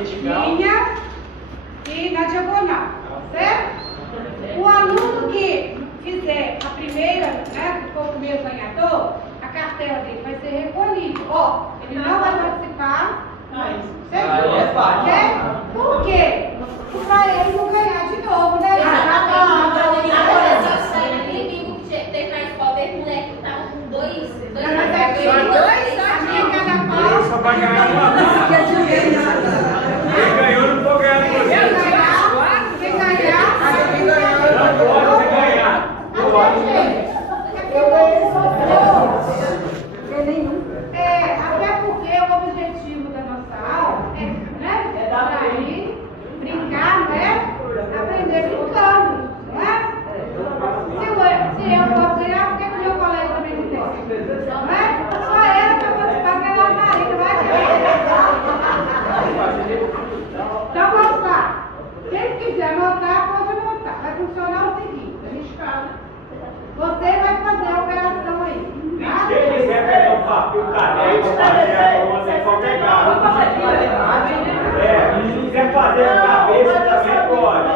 linha e na diagonal, certo? O aluno que fizer a primeira, né, que for o primeiro ganhador, a cartela dele vai ser recolhida. Ó, ele não vai participar. Certo? Por quê? Para ele não ganhar de novo, né? Teve na escola, teve moleque que tava com dois. Só vai ganhar uma vez. Quem ganhou não pode ganhar duas vezes. Quem ganhar, Não pode ganhar. até porque o objetivo da nossa aula é, né? É dar para ir, brincar, né? Aprender brincando, né? Se eu posso ganhar, por que o meu colega também não tem? Não é? Só ela que vai participar, porque ela vai Então vamos lá. Quem quiser anotar, pode anotar. Vai funcionar o seguinte: você vai fazer a operação aí. Tá? Quem quiser pegar o papel, o caderno, fazer a conta, é só pegar. Se quiser fazer a cabeça, também pode.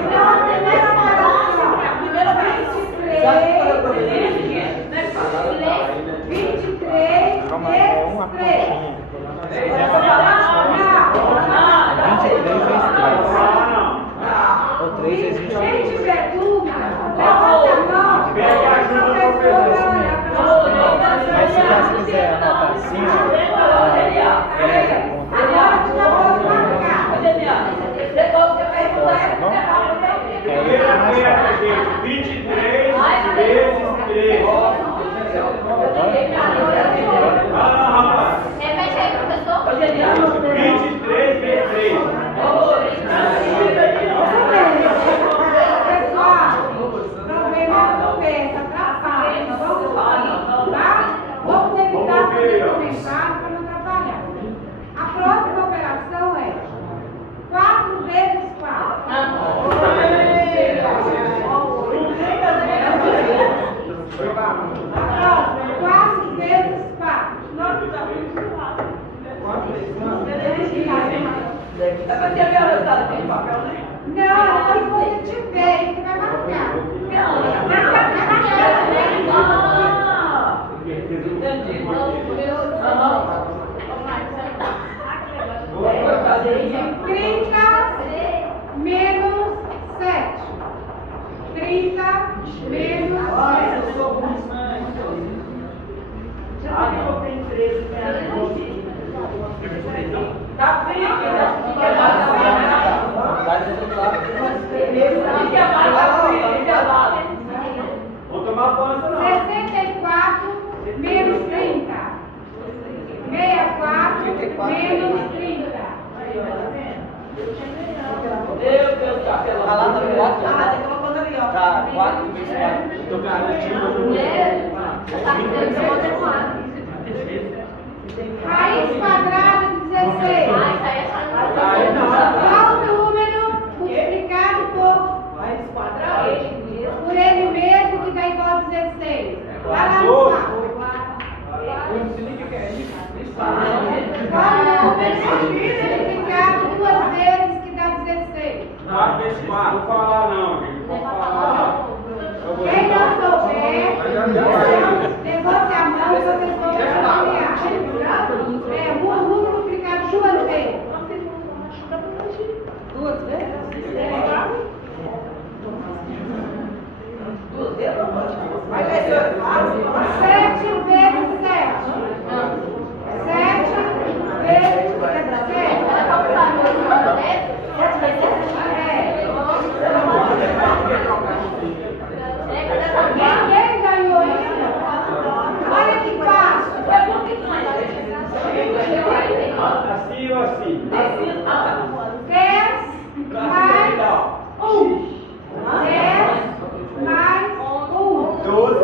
Então, a primeira operação. Primeira 23, Uma pontinha. 3 vezes 23. Quem tiver dúvida, levanta a mão. Mas se quiser anotar assim, Agora tu já pode marcar. Primeira meta, gente, 23 vezes 3. Repete aí, professor. 23 vezes 3. Vamos evitar fazer comentário para não atrapalhar. A próxima operação é 4 vezes 4. A próxima, 4 vezes 4. Não, se você tiver, você vai marcar. Menos 7. 30 menos 7. Vou tomar pança, não. 64 menos 30. 64 menos 30. Meu Deus, capelão. Ah, lá tá 4. Ah, tem que uma coisa ali, ó. Tá, 4 vezes 4. Tô garantindo. Raiz quadrada de 16. Qual o número multiplicado por ele mesmo que dá igual a 16? Vai lá no quadro. Qual o número multiplicado 2 vezes que dá 16? 4 vezes 4. Não vou falar não, gente. Vou falar. Quem não souber, levante a mão e vocês vão avaliar. É, o número multiplicado 2 vezes. 2 vezes? 7 vezes 7. 7 vezes 7. Ninguém ganhou ainda? Olha que fácil. Assim ou assim? 10 mais 1. 10 mais 1. 12.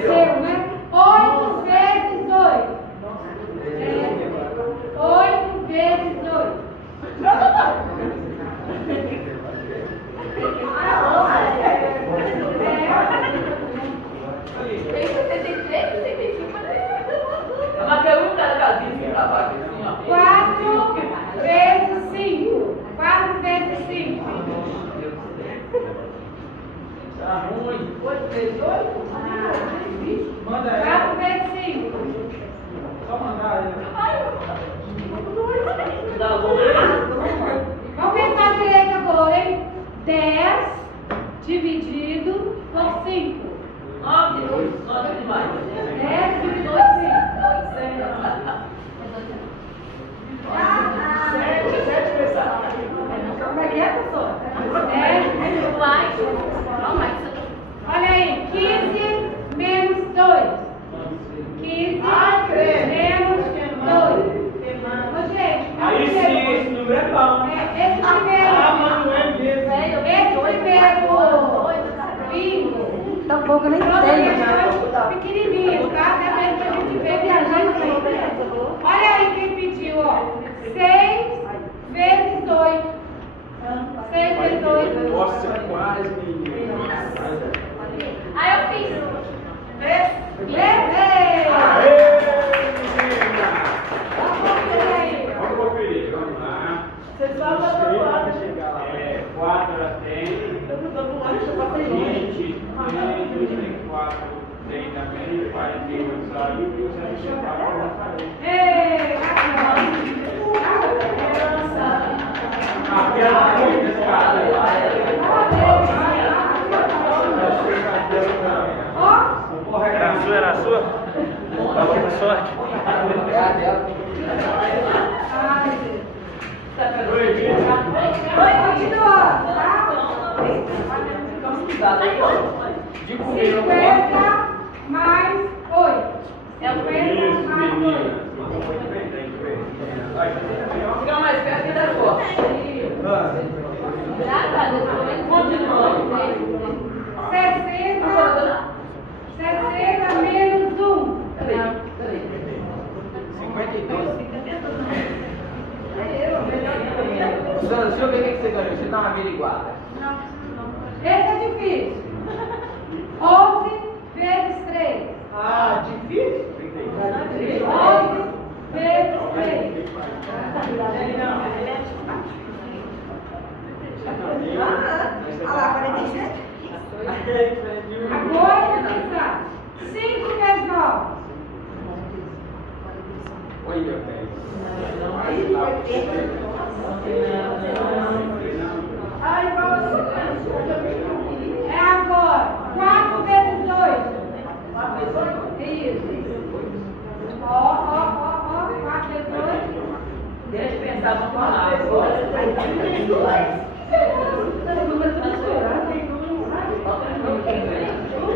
Seu, né? 8 vezes 8. 8 vezes 8. Tem 73, 75, Mas quer um cada casinha pra baixo assim, ó. 4 vezes 5. 4 vezes 5. Tá ruim. 8 vezes 8? Manda 4 vezes 5. Só mandar ele. Dá bom. Vamos pensar direito agora, hein? 10 dividido por 5. 9 demais. 10 dividido por 5. Como é que é, professor? Olha aí, 15 menos 2. 15 menos 2. Ô, gente, Aí sim, esse número é bom. esse primeiro. Não é mesmo. Esse primeiro bingo. Tá um pouco, eu nem Todas sei. as questões pequenininhas, tá? Depende pra gente ver viajando. Olha aí quem pediu, ó. 6 vezes 8. 6 vezes 8. Nossa, quase, menino. Aí eu fiz. Levei! Aê, menina! Vamos conferir, vamos lá. Você só vai lá. 4 ela tem. 20, 24 tem também. 48 saiu e o 74 não saiu. Ei, Ah, pela muito esse cara aí. ó, Era a sua, era a sua? Tava com sorte. continua, tá? De comer. 50 mais 8. 50 Isso, mais 8. menina. Muito bem, tem que ver. Fica mais perto da sua. Continua. 60 menos 1. 52. Deixa eu ver o que você ganhou. Você dá uma averiguada. Esse é difícil. 11 vezes 3. Ah, difícil? 11 vezes 3. Agora vou pensar. 5 vezes 9. Olha, velho. É agora. 4 vezes 2. Isso. Ó. 4 vezes 2. Deixa eu pensar, vamos lá.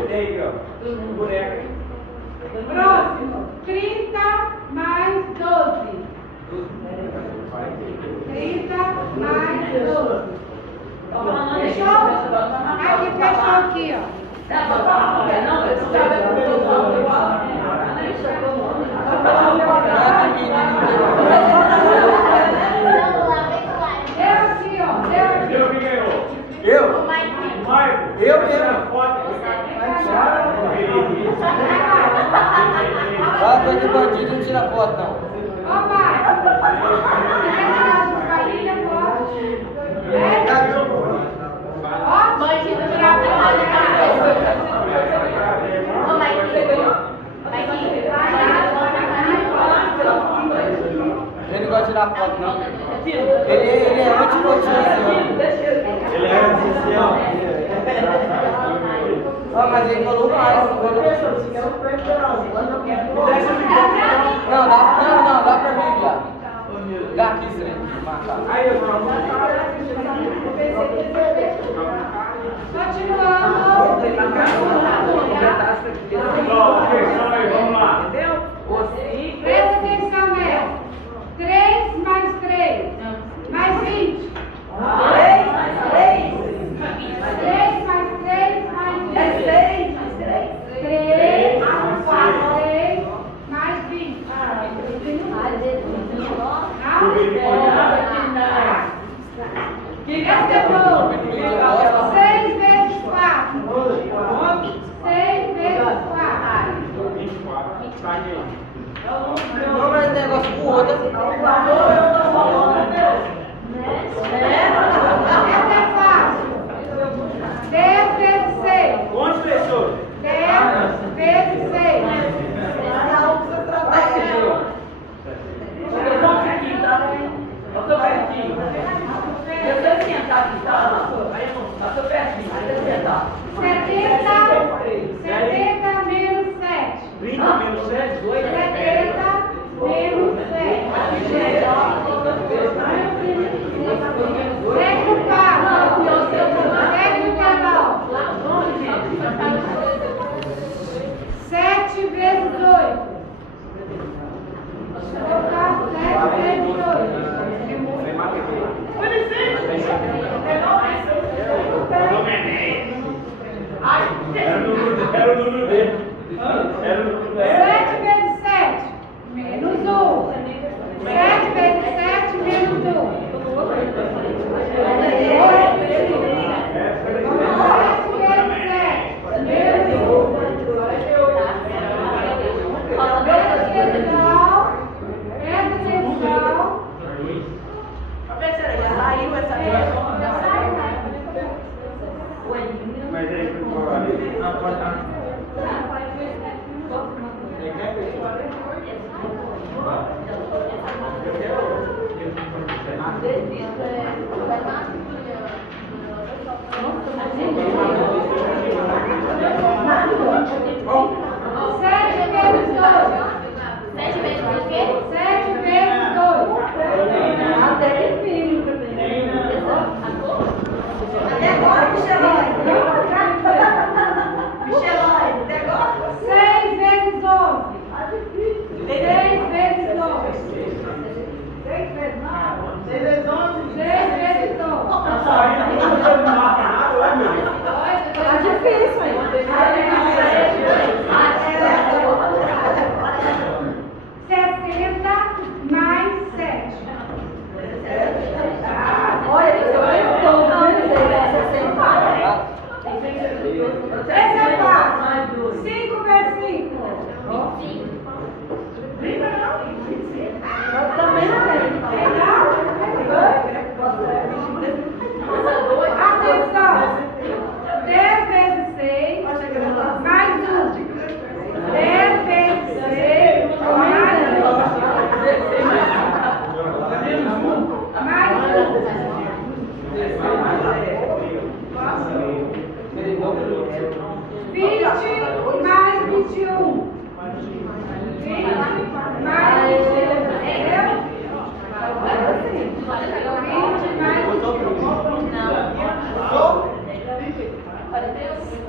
Tem aqui, ó. Boneca. Próximo. 30 mais 12. 30 mais 12. Fechou? Aqui, fechou aqui, ó. Deu aqui, ó. Deu aqui. Deu quem ganhou? Eu? Marco. Eu mesmo. Ah, tô de bandido, não tira foto não. Ó, pai. Família, pode. Ó, Bandido tirar foto. Ele não gosta de tirar foto não. Ele é anti-fotinho. Ele é oficial. Ah, mas ele falou mais. Não, dá pra mim, viado. Dá aqui, Zé. Aí eu vou. Vamos lá. presta atenção nessa. 3 mais 3. Mais 20. Essa é fácil. 10 vezes 6. Quantos pessoas? 10 vezes 6. Eu tô pertinho. Eu tô sentado aqui, tá? Eu tô pertinho, aí eu sentar. 70 menos 7. 30 menos 7, 2. 70 menos 7. Segue o passo. Segue o canal. 7 vezes 8. Colocar 7 vezes 8. Era o número dele. Era o número dele. 7 vezes 7, menos 1. 7 vezes 7, menos 1. 7 vezes 7, menos 1. Presta atenção. Saiu essa Mas aí ficou ali.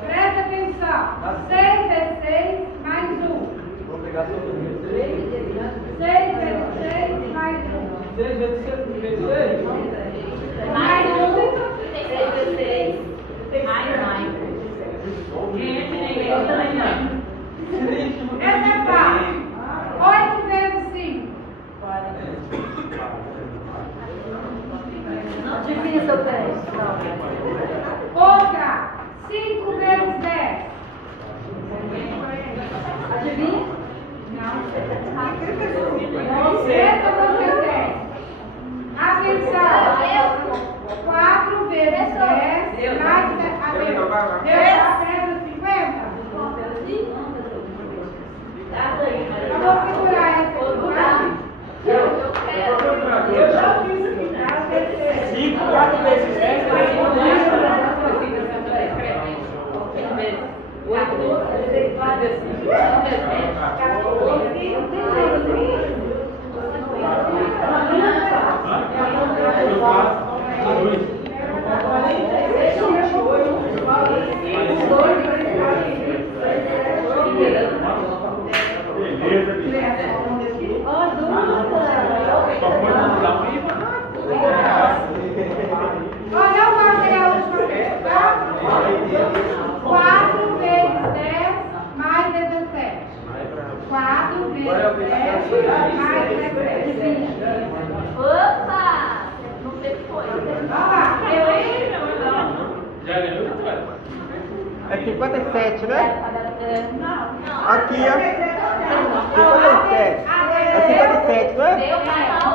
Presta atenção. 6 vezes 6 mais 1. 6 vezes 6 mais 1. 6 vezes 6? Mais 1. 6 vezes 6. Mais. Essa é fácil. 8 vezes 5. Adivinha seu teste. Outra. 5 vezes 10. Adivinha? Essa você tem. Atenção. 4 vezes 10 mais 7. Deu a pedra 50? Eu vou segurar essa. Eu já fiz 5, 4 vezes 10, Olha o material de papel, tá? 4 vezes 10 mais 17. 4 vezes 10 mais 17. Opa! Não sei o que foi. Vamos lá, beleza? Já ganhou, Vitória? É 57, né? Não. Aqui, ó. 57. 57, não é? Deu, pai, não.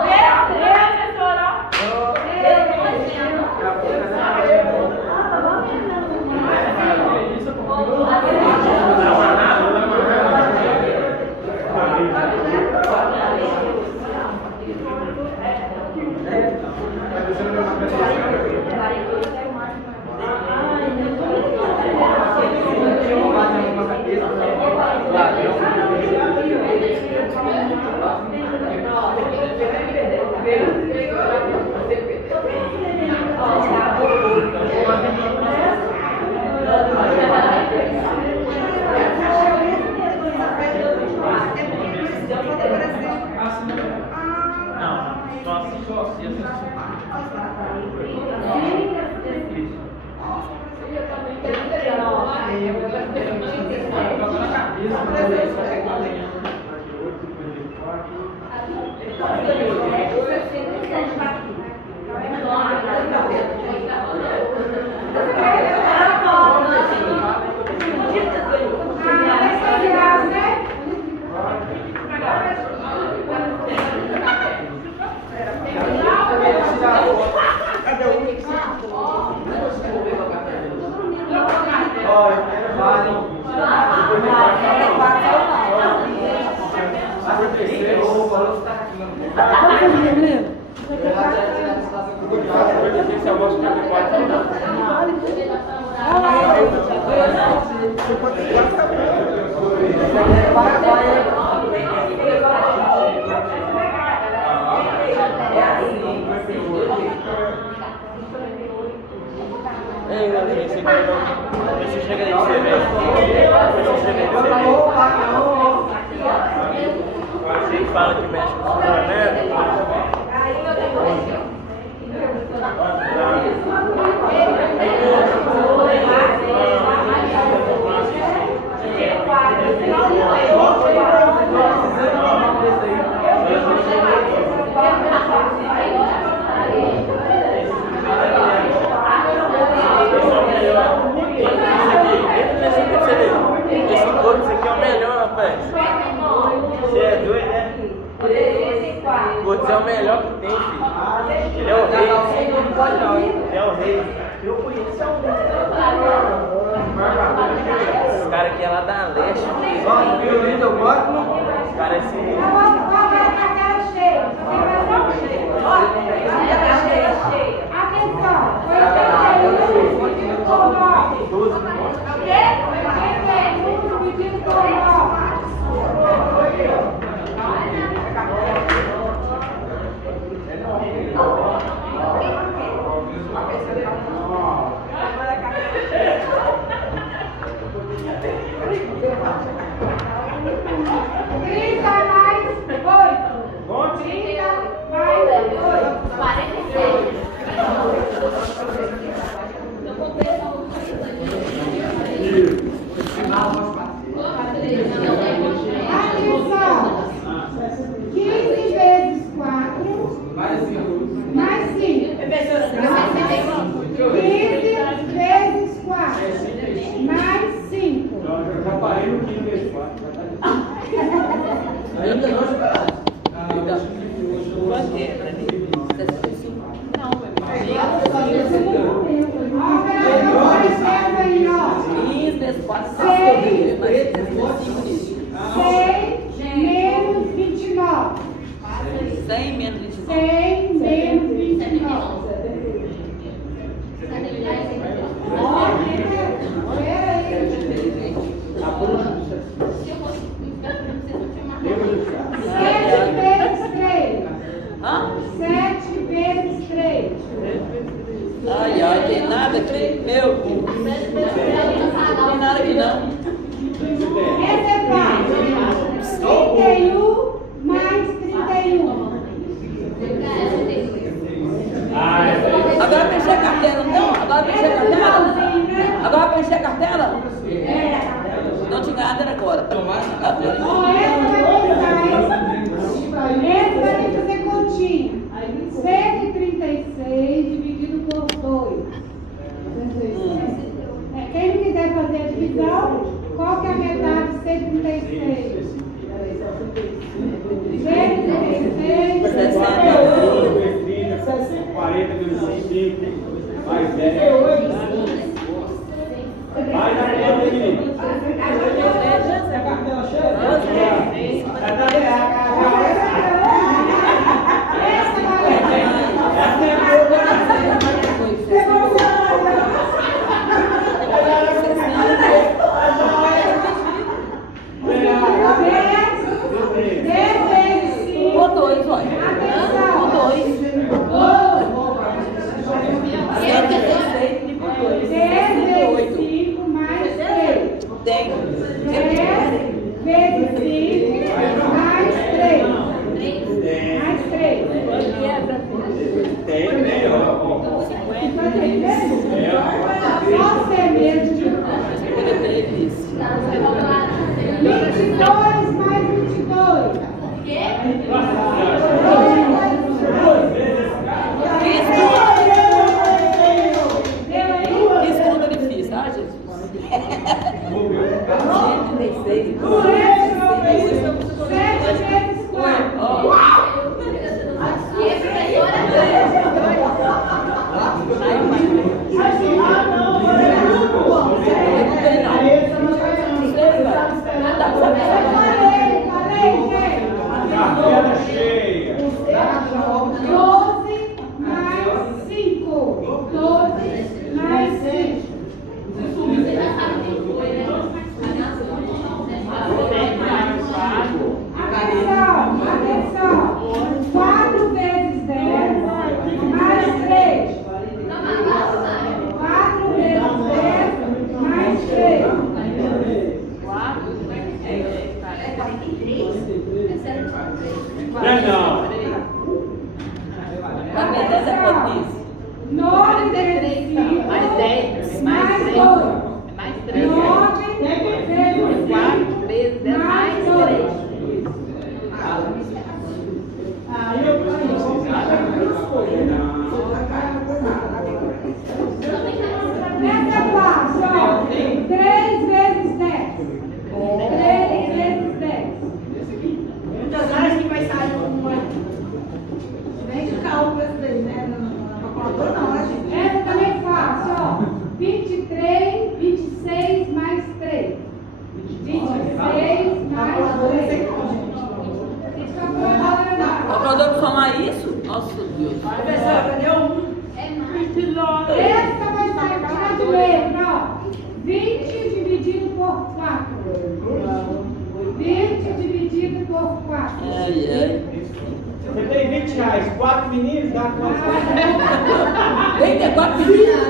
Vocês falam que mexe com o planeta. Esse corpo, isso aqui é o melhor, rapaz. Você é doido, né? O Cortes é o melhor que tem, filho. Ele é o rei. Ele é o rei. Eu conheço o rei. Esse cara aqui é lá da Leste. Esse cara é assim. Atenção, foi pedido por nós. Pedido por nós. Ai, ai, tem nada aqui? Eu? Tem nada aqui não. Esse é fácil. 31 mais 31. Agora preencher a cartela, não? Agora preencher a cartela? Agora preencher a cartela? Não tinha nada agora. Ó, essa vai ter que fazer continha. 136 dividido por 2. Quem não quiser fazer a divisão, qual que é a metade de 136? 40 menos 5, mais 10. Vai na conta, menino. Ou dois, olha. Ou dois. 10 vezes 5 mais 3. Tem. 10 vezes 5 mais 3. Mais 3. Tem melhor. Você mesmo. 22 mais 22. Isso que não é difícil, ah, Jesus? 136. 7 vezes 4. Carteira cheia. 12 mais 5. 12 mais 5. Atenção. 4 vezes 10 mais 3. 4 vezes 10 mais 3. Não. A minha 10 é quanto isso? 9 vezes 5 Mais 10, mais 2. mais 3. 9 vezes 4 vezes 10 mais 3. Essa é fácil, ó. 3 vezes 10. 3 vezes 10. Muitas áreas que vai sair uma. Nem de cálculo esse daí, né? Na calculadora não, né, gente? Essa também é fácil, ó. 23, 26 mais 3. 26 mais 3. Calculador para somar isso? Nossa Deus. Professora, cadê um? Essa vai tirar de letra, ó. 20 dividido por 4. 20 dividido por 4. Ai, ai. Você tem 20 reais, 4 meninos, dá quanto? Tem que ter 4 meninos.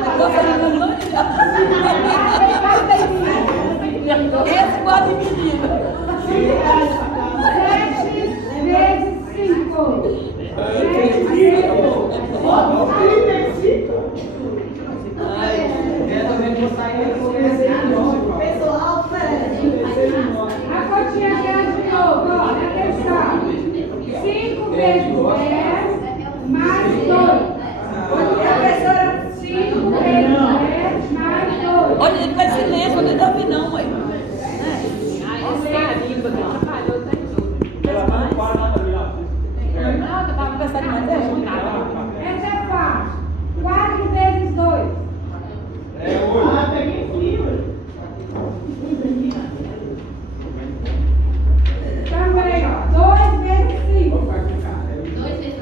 Esse 4 meninos. 7 vezes 5. 7 Pessoal, A continha grande de novo, olha, atenção. 5 vezes 10 mais 2. Professora, 5 vezes 10 mais 2. Olha, ele faz silêncio, não dá ouvir não, mãe. Não, eu tava pensando mais Essa é fácil. 4 vezes 2. É 8. Também, ó. 2 vezes 5. 2 vezes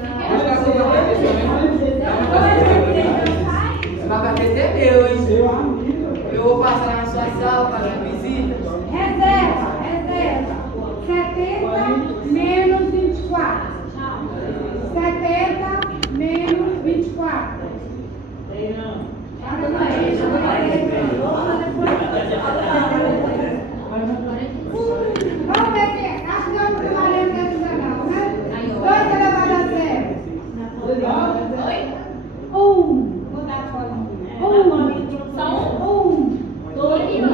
Vai perceber, hein? Eu vou passar na sua sala para a visita. Reserva. 70 menos 24. 70 menos 24. Vamos ver aqui. Acho que eu não estou valendo essa não, né? 2 elevado a 0. 1. Vou dar fora. 1. Só 1. 2 e 1.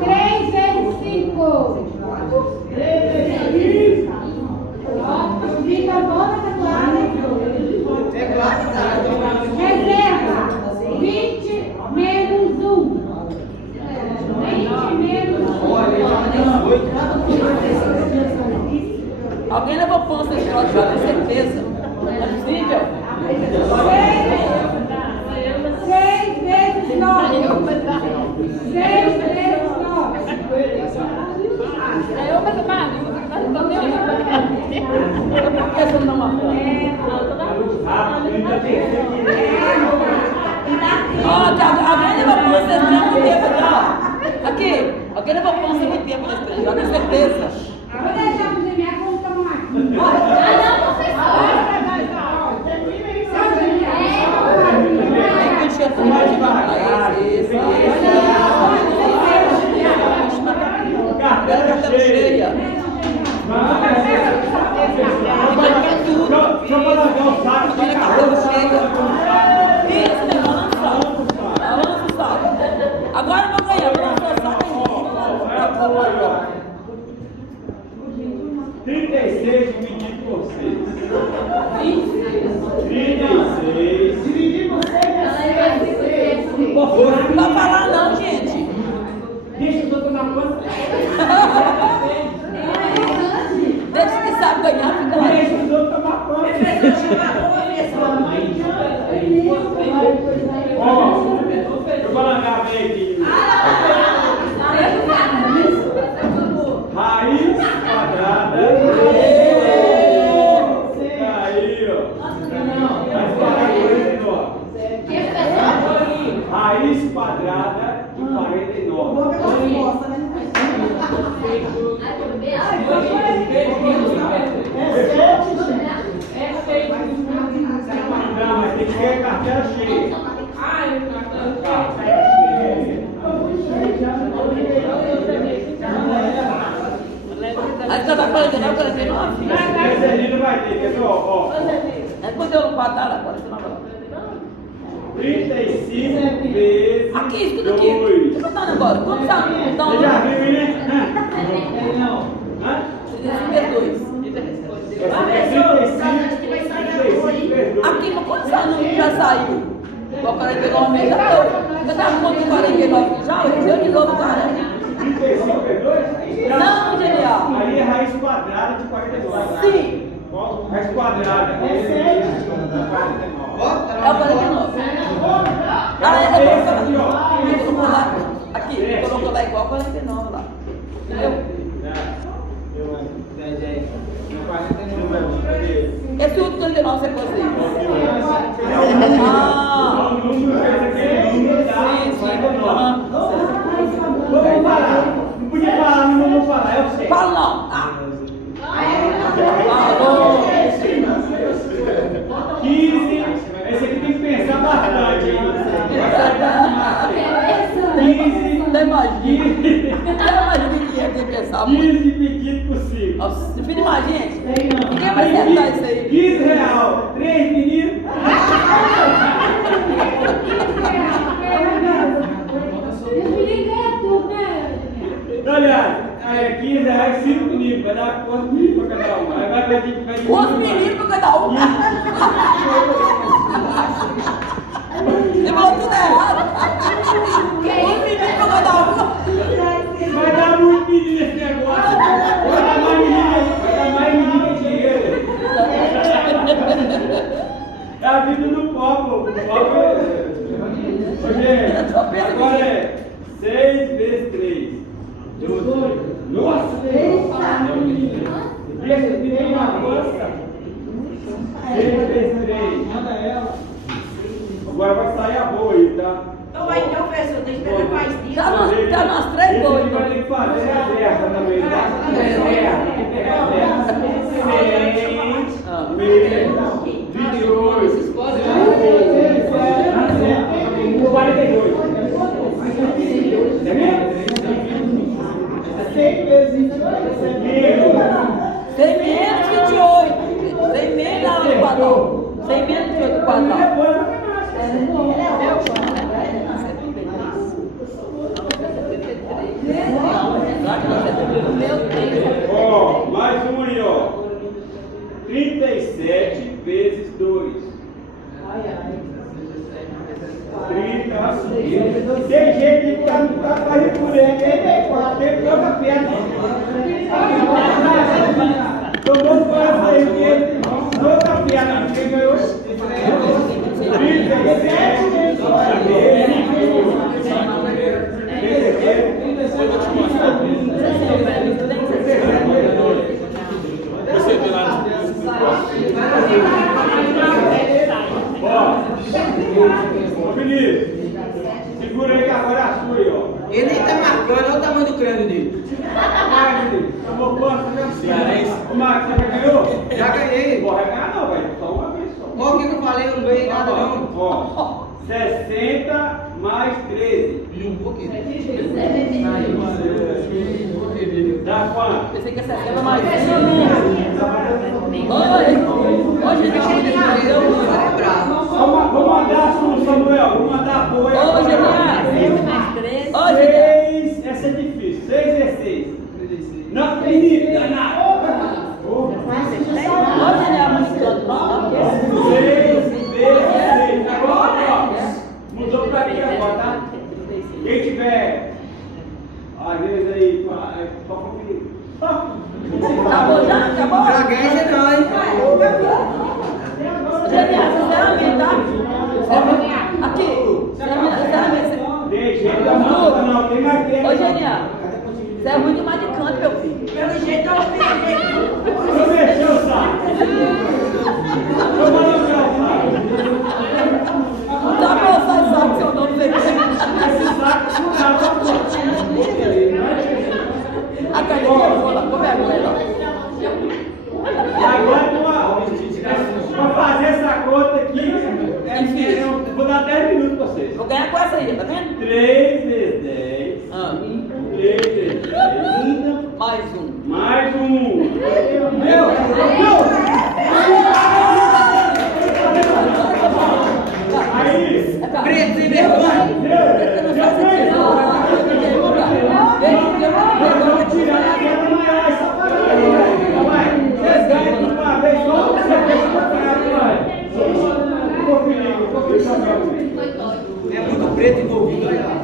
Três vezes 5. 3 Alguém levou pão ancestral de já, com certeza. Não é possível? 6 vezes 9. 6 vezes 9. Eu vou tomar. Por que você não marcou? Ó, alguém levou pão ancestral há muito tempo já. Aqui, alguém levou pão há muito tempo nesse trem, já, com certeza. Vou deixar para você minha conta mais. Tem que encher tudo de devagar. Esse. Cartela cheia. Deixa eu largar o saco. Tira cartela cheia. Isso, né? Balança o saco. Agora eu vou ganhar. Balança o saco. 36 dividido por 6. 26. 36. Dividir por 6 é 6. Não vai falar não, gente. Deixa os outros na conta. Deixa que sabe ganhar, fica lá. Deixa os outros tomar conta. Ó, eu vou largar bem aqui. Raiz quadrada. Aí, ó. Raiz quadrada de 49. Boca com resposta, né? Não, mas tem que ter cartela cheia. Aí você vai 49, 49. Esse ali não vai ter, quer ver? Ó. É quando eu não pagar lá, 49. 35 vezes. Aqui, escuta aqui. 2. Deixa eu contar um negócio. Quantos anos? Então, Você já viu, menino? Hã? 32. Aqui, mas quantos anos já saiu? O 49 meses já foi. Eu tava com 49 já, eu de novo, cara. 35 vezes 2? Não, genial. Aí é raiz quadrada de 49. Sim. Raiz quadrada. É o 49. Aí eu vou colocar aqui, eu vou colocar igual 49 lá. Entendeu? Esse outro 39 você pôs aí. Ah! Sim, sim. Vamos falar. Não podia falar, não vamos falar. Eu sei. Fala não. Falou. 15. Esse aqui tem que pensar bastante, hein? 15. Não imagina. Não imagina que ia ter que pensar muito. 15 dividido por 5. Nossa, filho, imagina. Ninguém vai acertar isso aí. 15 real. 3 meninos. Os meninos ganham tudo, né? Olha, 15 reais, 5 meninos. Vai dar quantos meninos pra cada um? Aí vai Quantos meninos pra cada um? Você falou tudo errado. Quantos meninos pra cada um? Vai dar muito menino esse negócio. Vai dar mais menino que dinheiro. É a vida do pobre. O pobre é. Ô, gente, agora é 6 vezes 3. 12. Nossa! Deixa eu ter uma força. 6 vezes 3. Manda ela. Agora vai sair a boa aí, tá? Então vai, então, professor, tem que esperar mais dias. Tá nós três Esse dois. aqui vai ter que fazer reserva também, tá? Reserva. 6 vezes 22. 42. Tem menos que de 8. Tem menos lá no quadrão. Tem menos que 8 quadrão. Ó, mais um aí, ó. 37 vezes 2. 30. Tem gente que tá fazendo por ele, tem 4, tem outra perna. Tomou grande dele. Acabou quanto? O Marcos, você já ganhou? Já ganhei. Não vai ganhar não, velho. Só uma vez só. Olha o que eu falei, eu não ganhei nada não. Ó, 60 mais 13. Um pouquinho. Dá quanto? Pensei que é 60 mais. Hoje Vamos mandar, Samuel. Vamos mandar apoio. Hoje, Hoje, 6, essa é difícil. 6 é 6. Não, menino, danado. Hoje ele é anunciando, não? 6 vezes 6. Agora, ó. Mudou pra aqui agora, tá? Quem tiver, às vezes aí, só conferir. Acabou já? Acabou? Já ganhei, você não, hein? Genial, sinceramente, tá? Aqui, sinceramente. Tem gente da mão, não. Tem mais tempo. Ô, Genial, você é muito mais de canto, meu filho. Pelo jeito eu fiz. Não mexeu o saco. Toma no chão, saco. Não dá pra usar esse saco, seu nome dele. Esse saco não dá pra pôr. A carinha de bola, como é a mulher? E agora, pra fazer essa conta aqui, eu vou dar 10 minutos pra vocês. Vou ganhar com essa aí, tá vendo? 3 vezes 10. 3 vezes 10. Mais um. Mais um. Aí. Preto sem vergonha. É muito preto envolvido, olha lá.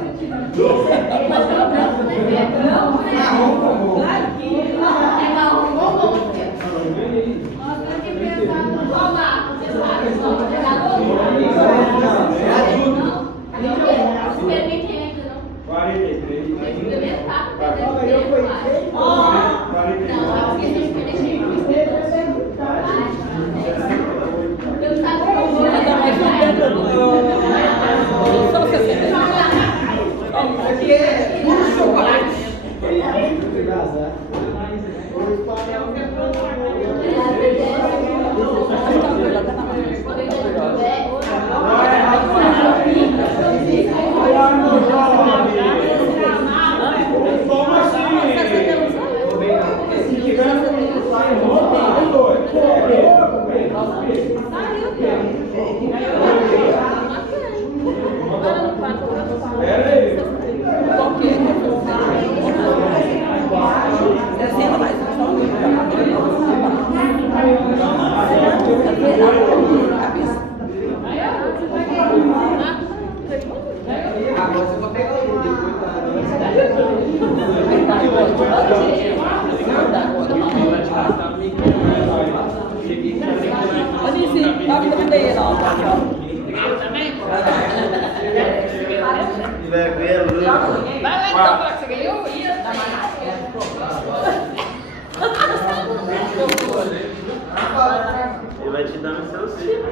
Ele vai te dar no seu ciclo.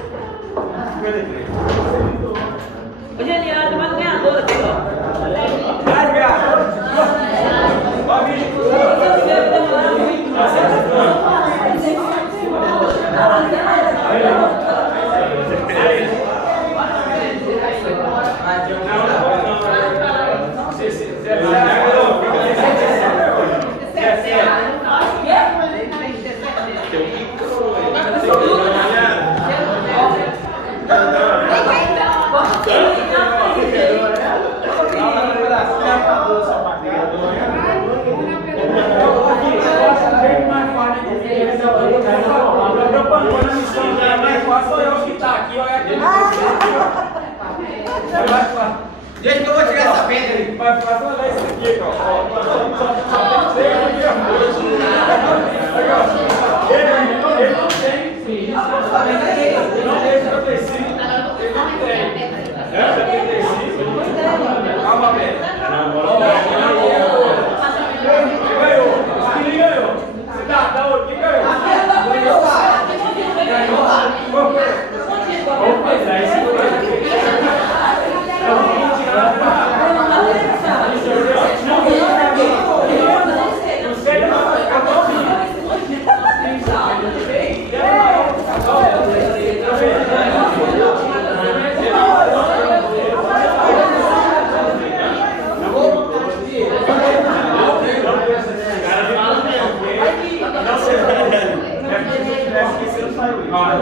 Ô, Genial, tem mais um ganhador aqui, ó. Vai, gato. Gente, que eu vou tirar essa pedra aí. Mas faz uma vez isso aqui, ó. Ele não tem. Ele não tem 75. Ele não tem. É 75? Calma, velho. Quem ganhou? Quem ganhou? Você dá outro. Quem ganhou? Ganhou. Vamos fazer isso. Não, Vai,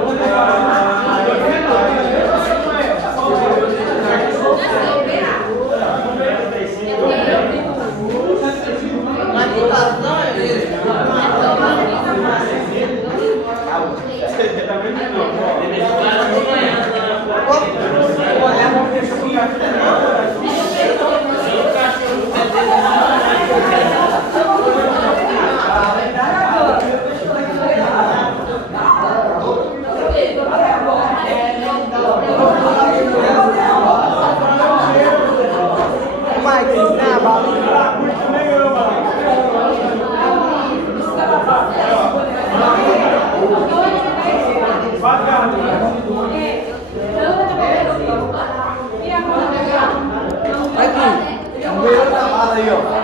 vai, ó.